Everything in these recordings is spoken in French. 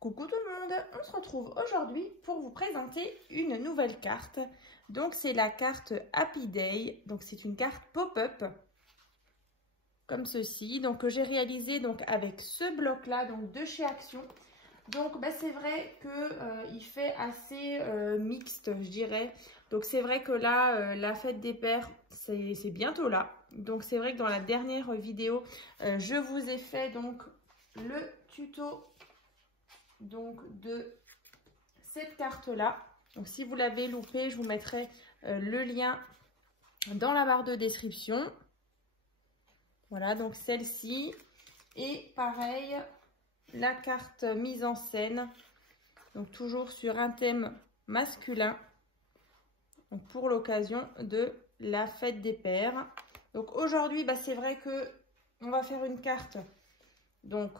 Coucou tout le monde, on se retrouve aujourd'hui pour vous présenter une nouvelle carte. Donc c'est la carte Happy Day, donc c'est une carte pop-up comme ceci, donc que j'ai réalisé donc avec ce bloc là, donc de chez Action. Donc c'est vrai que il fait assez mixte, je dirais. Donc c'est vrai que là la fête des pères c'est bientôt là. Donc c'est vrai que dans la dernière vidéo je vous ai fait donc le tuto donc de cette carte là. Donc si vous l'avez loupé, je vous mettrai le lien dans la barre de description. Voilà, donc celle-ci. Et pareil, la carte mise en scène, donc toujours sur un thème masculin, donc pour l'occasion de la fête des pères. Donc aujourd'hui c'est vrai que on va faire une carte donc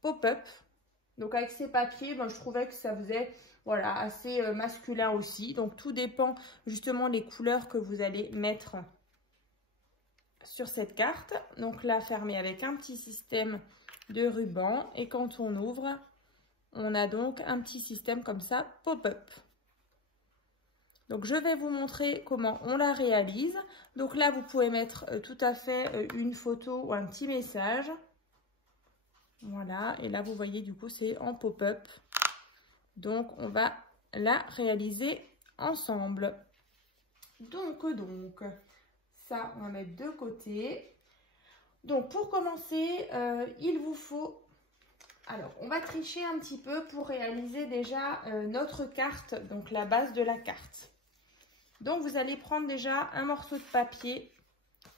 pop-up. Donc avec ces papiers, je trouvais que ça faisait voilà, assez masculin aussi. Donc tout dépend justement des couleurs que vous allez mettre sur cette carte. Donc là, fermée avec un petit système de ruban. Et quand on ouvre, on a donc un petit système comme ça, pop-up. Donc je vais vous montrer comment on la réalise. Donc là, vous pouvez mettre tout à fait une photo ou un petit message. Voilà, et là vous voyez du coup c'est en pop-up. Donc on va la réaliser ensemble. Donc ça on va mettre de côté. Donc pour commencer, il vous faut... Alors on va tricher un petit peu pour réaliser déjà notre carte, donc la base de la carte. Donc vous allez prendre déjà un morceau de papier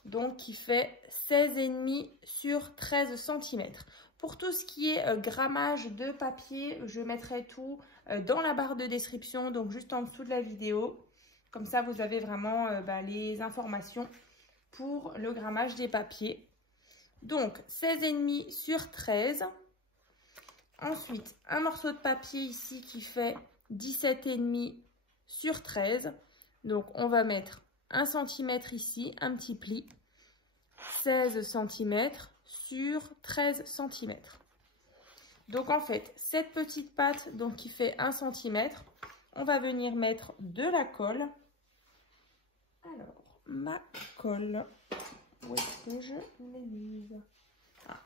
donc qui fait 16,5 sur 13 cm. Pour tout ce qui est grammage de papier, je mettrai tout dans la barre de description, donc juste en dessous de la vidéo. Comme ça, vous avez vraiment les informations pour le grammage des papiers. Donc, 16,5 sur 13. Ensuite, un morceau de papier ici qui fait 17,5 sur 13. Donc, on va mettre 1 cm ici, un petit pli. 16 cm sur 13 cm. Donc en fait, cette petite patte donc, qui fait 1 cm, on va venir mettre de la colle. Alors, ma colle, où est-ce que je l'ai mise?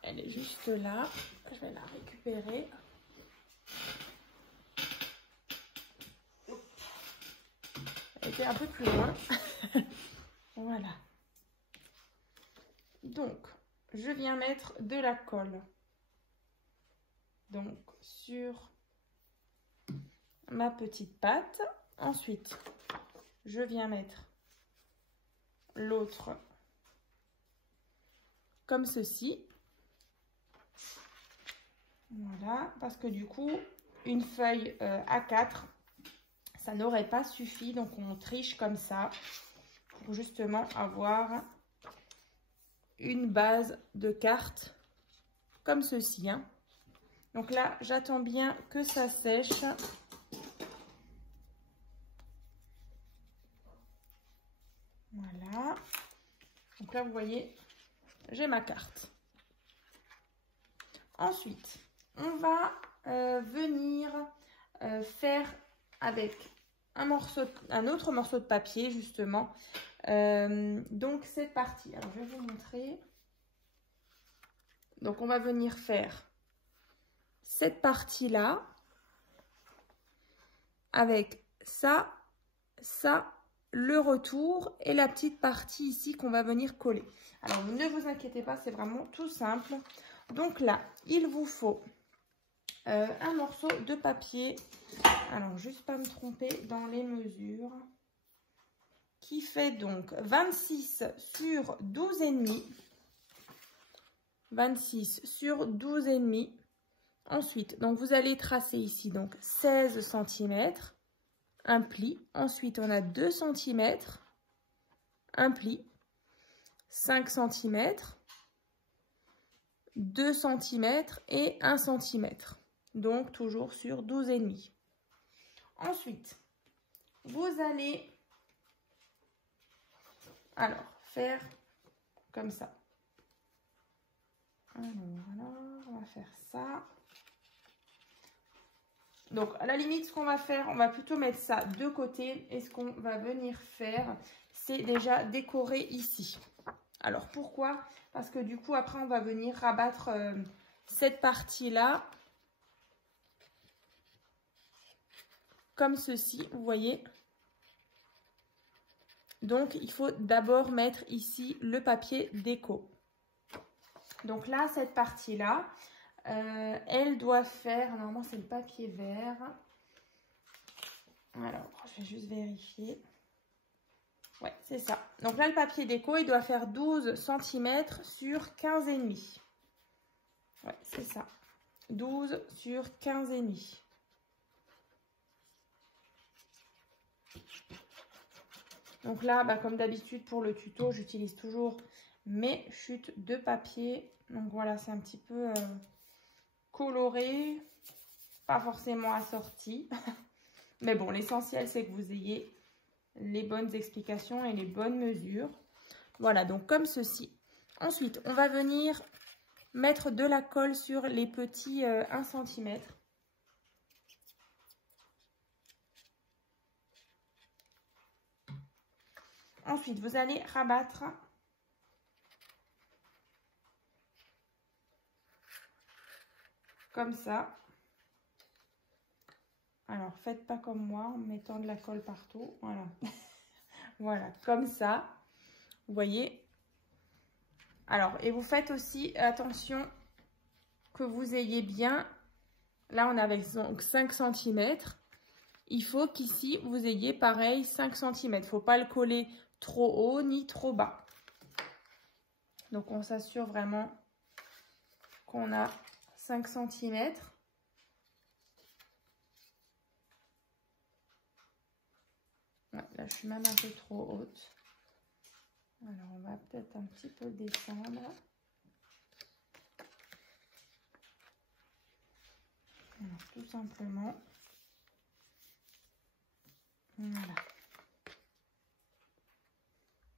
Elle est juste là, je vais la récupérer. Elle était un peu plus loin. Voilà. Donc, je viens mettre de la colle. Donc, sur ma petite pâte. Ensuite, je viens mettre l'autre comme ceci. Voilà, parce que du coup, une feuille A4, ça n'aurait pas suffi. Donc, on triche comme ça pour justement avoir une base de carte comme ceci. Donc là, j'attends bien que ça sèche. Voilà. Donc là, vous voyez, j'ai ma carte. Ensuite, on va venir faire avec un autre morceau de papier, justement. Donc, cette partie. Alors, je vais vous montrer. Donc, on va venir faire cette partie-là avec ça, le retour et la petite partie ici qu'on va venir coller. Alors, ne vous inquiétez pas, c'est vraiment tout simple. Donc là, il vous faut un morceau de papier. Alors, juste pas me tromper dans les mesures. Qui fait donc 26 sur 12,5. 26 sur 12,5. Ensuite, donc vous allez tracer ici donc 16 cm, un pli. Ensuite, on a 2 cm, un pli, 5 cm, 2 cm et 1 cm. Donc, toujours sur 12,5. Ensuite, vous allez faire comme ça. Alors, on va faire ça. Donc, à la limite, ce qu'on va faire, on va plutôt mettre ça de côté. Et ce qu'on va venir faire, c'est déjà décorer ici. Alors, pourquoi? Parce que du coup, après, on va venir rabattre cette partie-là. Comme ceci, vous voyez. Donc, il faut d'abord mettre ici le papier déco. Donc là, cette partie-là, elle doit faire, normalement c'est le papier vert. Alors, je vais juste vérifier. Ouais, c'est ça. Donc là, le papier déco, il doit faire 12 cm sur 15,5. Ouais, c'est ça. 12 sur 15,5. Donc là, bah, comme d'habitude pour le tuto, j'utilise toujours mes chutes de papier. Donc voilà, c'est un petit peu coloré, pas forcément assorti. Mais bon, l'essentiel, c'est que vous ayez les bonnes explications et les bonnes mesures. Voilà, donc comme ceci. Ensuite, on va venir mettre de la colle sur les petits 1 cm. Ensuite, vous allez rabattre comme ça. Alors, faites pas comme moi en mettant de la colle partout. Voilà. Voilà, comme ça. Vous voyez. Alors, et vous faites aussi attention que vous ayez bien. Là, on avait donc 5 cm. Il faut qu'ici, vous ayez pareil 5 cm. Il ne faut pas le coller trop haut ni trop bas. Donc, on s'assure vraiment qu'on a 5 cm. Ouais, là, je suis même un peu trop haute. Alors, on va peut-être un petit peu descendre. Alors, tout simplement. Voilà.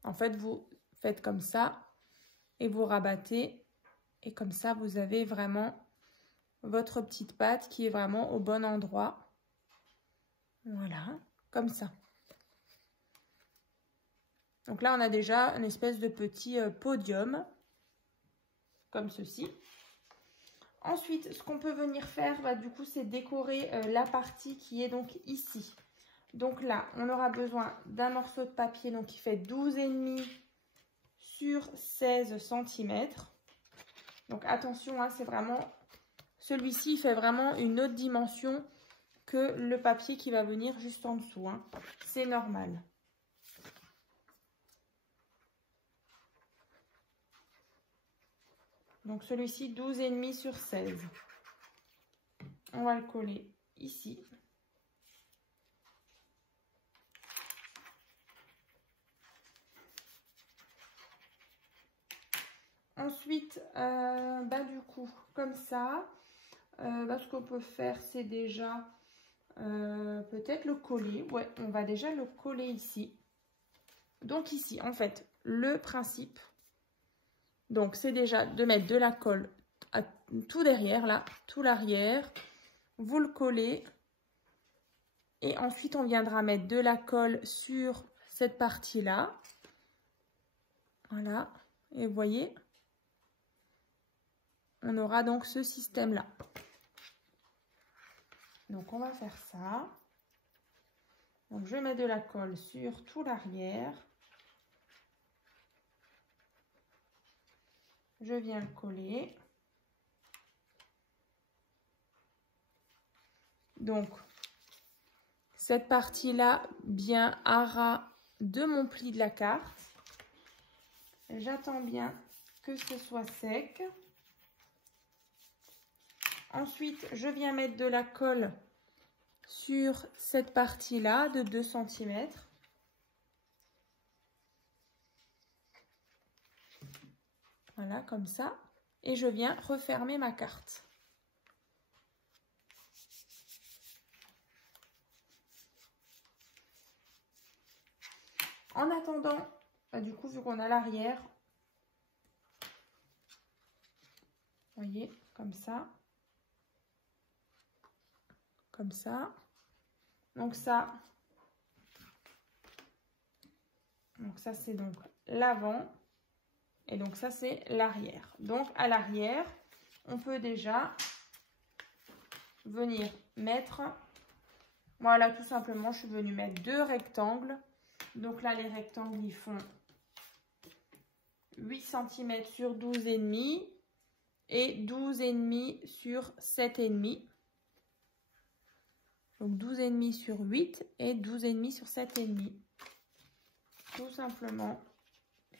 En fait, vous faites comme ça et vous rabattez. Et comme ça, vous avez vraiment votre petite pâte qui est vraiment au bon endroit. Voilà, comme ça. Donc là, on a déjà une espèce de petit podium, comme ceci. Ensuite, ce qu'on peut venir faire, bah, du coup, c'est décorer la partie qui est donc ici. Donc là, on aura besoin d'un morceau de papier donc qui fait 12,5 sur 16 cm. Donc attention, hein, c'est vraiment... Celui-ci, il fait vraiment une autre dimension que le papier qui va venir juste en dessous. Hein. C'est normal. Donc celui-ci, 12,5 sur 16. On va le coller ici. Ensuite, bah, du coup, comme ça, bah, ce qu'on peut faire, c'est déjà peut-être le coller. Ouais, on va déjà le coller ici. Donc ici, en fait, le principe... Donc, c'est déjà de mettre de la colle à tout derrière, là, tout l'arrière. Vous le collez. Et ensuite, on viendra mettre de la colle sur cette partie-là. Voilà. Et vous voyez, on aura donc ce système-là. Donc, on va faire ça. Donc, je mets de la colle sur tout l'arrière. Je viens le coller. Donc, cette partie-là bien à ras de mon pli de la carte. J'attends bien que ce soit sec. Ensuite, je viens mettre de la colle sur cette partie-là de 2 cm. Voilà, comme ça. Et je viens refermer ma carte. En attendant, du coup, vu qu'on a l'arrière, vous voyez, comme ça. comme ça. Donc ça c'est donc l'avant et donc ça c'est l'arrière. Donc à l'arrière, on peut déjà venir mettre, voilà, tout simplement, je suis venue mettre 2 rectangles. Donc là, les rectangles, ils font 8 cm sur 12,5 et 12,5 sur 7,5. Donc 12,5 sur 8 et 12,5 sur 7,5. Tout simplement.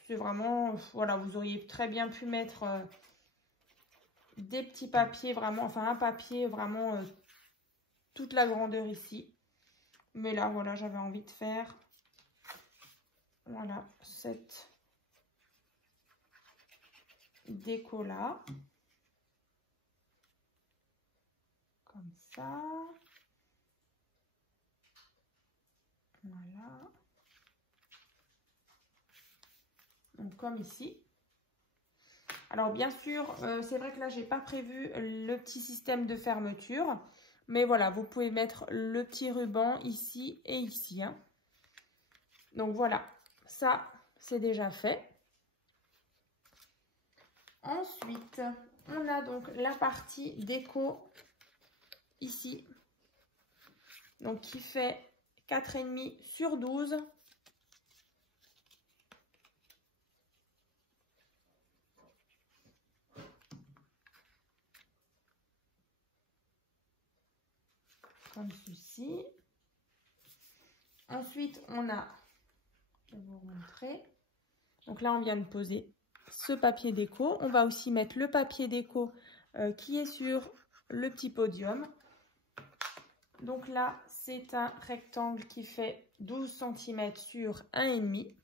C'est vraiment, voilà, vous auriez très bien pu mettre des petits papiers, vraiment, enfin un papier vraiment toute la grandeur ici. Mais là, voilà, j'avais envie de faire, voilà, cette déco là. Comme ça. Voilà. Donc comme ici. Alors bien sûr, c'est vrai que là, j'ai pas prévu le petit système de fermeture. Mais voilà, vous pouvez mettre le petit ruban ici et ici. Hein. Donc voilà, ça, c'est déjà fait. Ensuite, on a donc la partie déco ici. Donc qui fait 4,5 sur 12. Comme ceci. Ensuite, on a, je vais vous montrer. Donc là, on vient de poser ce papier déco. On va aussi mettre le papier déco qui est sur le petit podium. Donc là, c'est un rectangle qui fait 12 cm sur 1,5.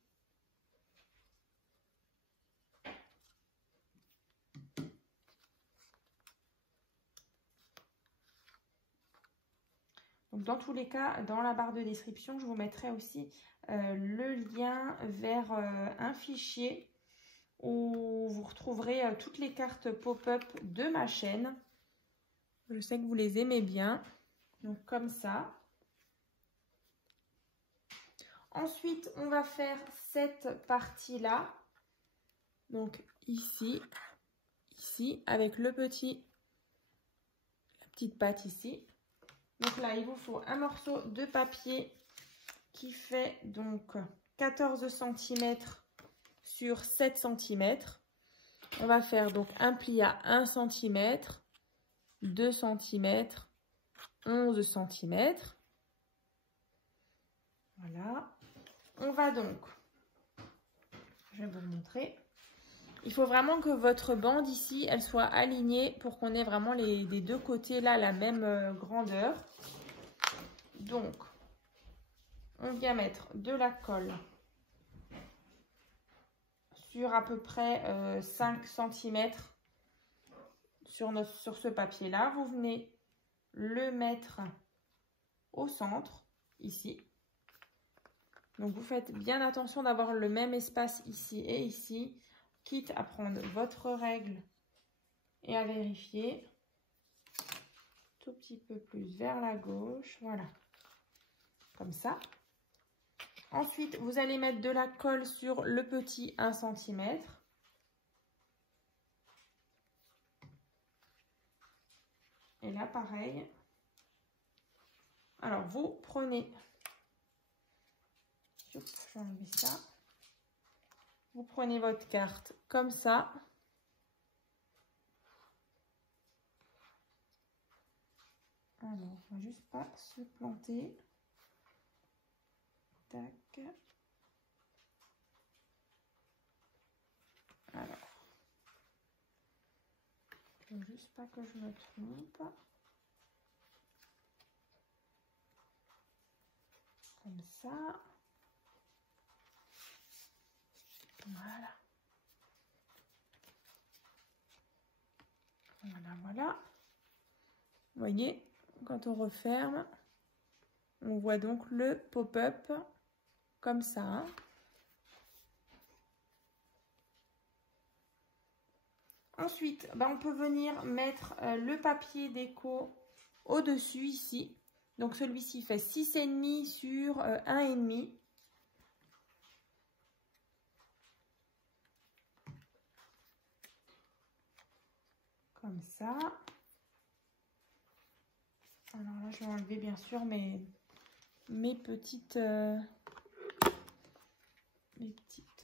Donc dans tous les cas, dans la barre de description, je vous mettrai aussi le lien vers un fichier où vous retrouverez toutes les cartes pop-up de ma chaîne. Je sais que vous les aimez bien. Donc comme ça. Ensuite, on va faire cette partie-là. Donc ici, avec la petite patte ici. Donc là, il vous faut un morceau de papier qui fait donc 14 cm sur 7 cm. On va faire donc un pli à 1 cm, 2 cm, 11 cm. Voilà. On va donc, je vais vous le montrer. Il faut vraiment que votre bande ici, elle soit alignée pour qu'on ait vraiment des deux côtés là la même grandeur. Donc, on vient mettre de la colle sur à peu près 5 cm sur ce papier-là. Vous venez le mettre au centre, ici. Donc, vous faites bien attention d'avoir le même espace ici et ici, quitte à prendre votre règle et à vérifier. Tout petit peu plus vers la gauche, voilà. Comme ça. Ensuite, vous allez mettre de la colle sur le petit 1 cm. Et là, pareil. Alors, vous prenez... Je vais enlever ça. Vous prenez votre carte comme ça. Alors, on va juste pas se planter. Tac. Alors, je veux juste pas que je me trompe. Comme ça. Voilà. Voilà, voilà. Vous voyez, quand on referme, on voit donc le pop-up comme ça. Hein. Ensuite, on peut venir mettre le papier déco au-dessus ici. Donc celui-ci fait 6,5 sur 1,5. Comme ça. Alors là, je vais enlever bien sûr mes petites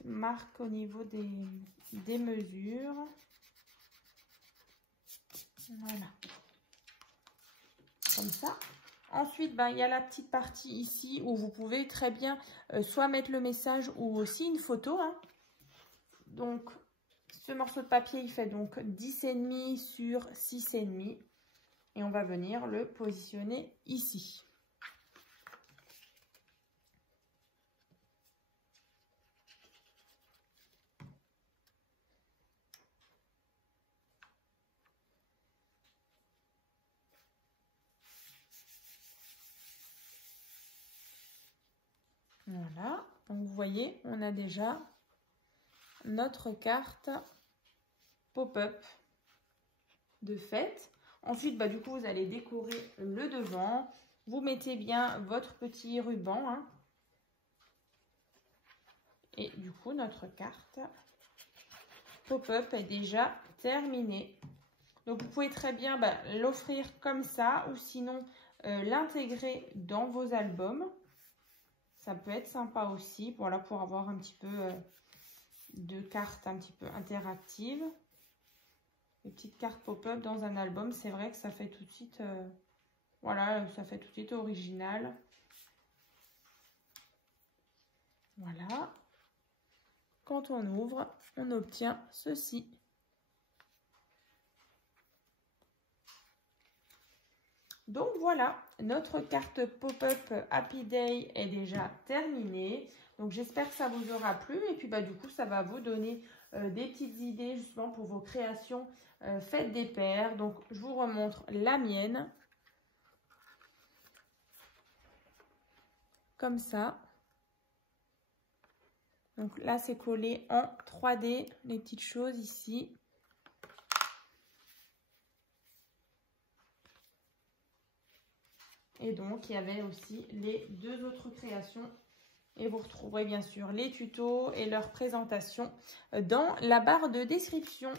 marques au niveau des mesures. Voilà. Comme ça. Ensuite, il y a la petite partie ici où vous pouvez très bien soit mettre le message ou aussi une photo. Hein. Donc, ce morceau de papier, il fait donc 10,5 sur 6,5. Et on va venir le positionner ici. Voilà, donc vous voyez, on a déjà notre carte pop-up de fête. Ensuite, du coup, vous allez décorer le devant. Vous mettez bien votre petit ruban. Hein. Et du coup, notre carte pop-up est déjà terminée. Donc, vous pouvez très bien l'offrir comme ça ou sinon l'intégrer dans vos albums. Ça peut être sympa aussi, voilà, pour avoir un petit peu de cartes un petit peu interactives. Les petites cartes pop-up dans un album, c'est vrai que ça fait tout de suite, voilà, ça fait tout de suite original. Voilà. Quand on ouvre, on obtient ceci. Donc voilà, notre carte pop-up Happy Day est déjà terminée. Donc j'espère que ça vous aura plu et puis du coup ça va vous donner des petites idées justement pour vos créations faites des pères. Donc je vous remontre la mienne. Comme ça. Donc là c'est collé en 3D, les petites choses ici. Et donc, il y avait aussi les deux autres créations. Et vous retrouverez bien sûr les tutos et leur présentation dans la barre de description.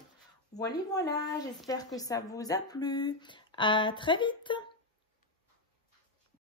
Voilà, j'espère que ça vous a plu. À très vite!